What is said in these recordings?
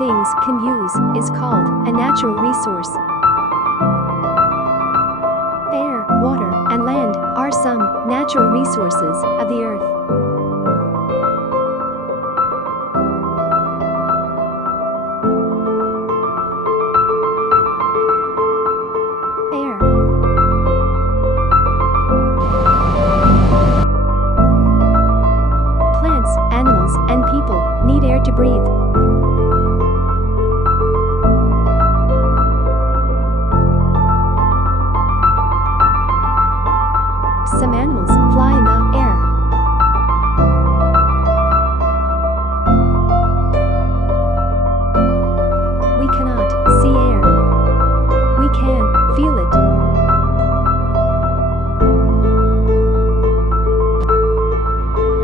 living things can use is called a natural resource. Air, water, and land are some natural resources of the earth. Air. Plants, animals, and people need air to breathe. Some animals fly in the air. We cannot see air. We can feel it.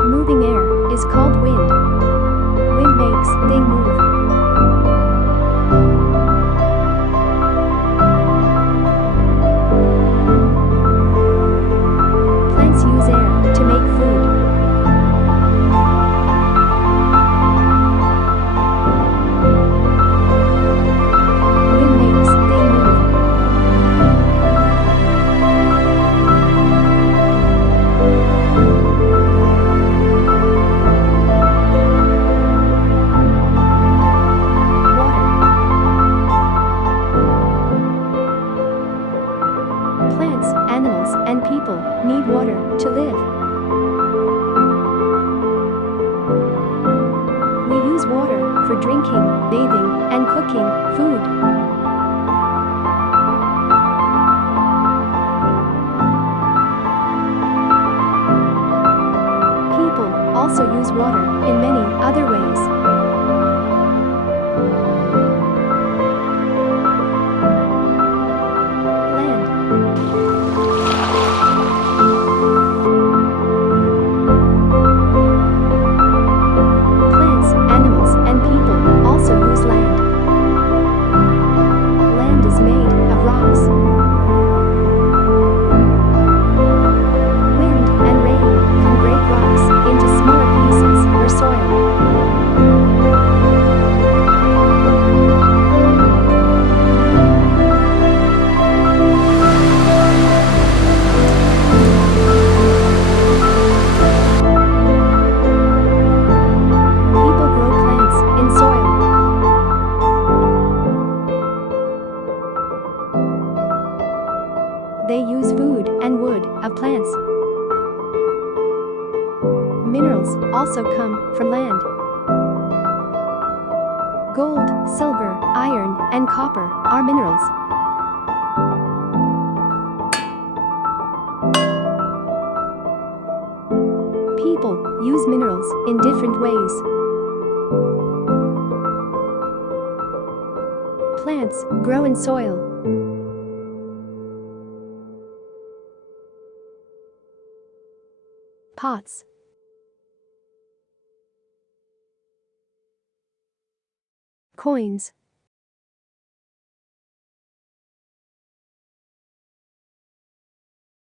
Moving air is called wind. Wind makes things move. Plants use air to make food. Wind makes things move. Plants, animals, and people need water to live. We use water for drinking, bathing, and cooking food. People also use water in many other ways. Land. Plants, animals, and people also use land. Land is made of rocks. Wind and rain can break rocks into smaller pieces or soil. People grow plants in soil. They use food and wood of plants. Minerals also come from land. Gold, silver, iron, and copper are minerals. People use minerals in different ways. Plants grow in soil. Pots. Coins.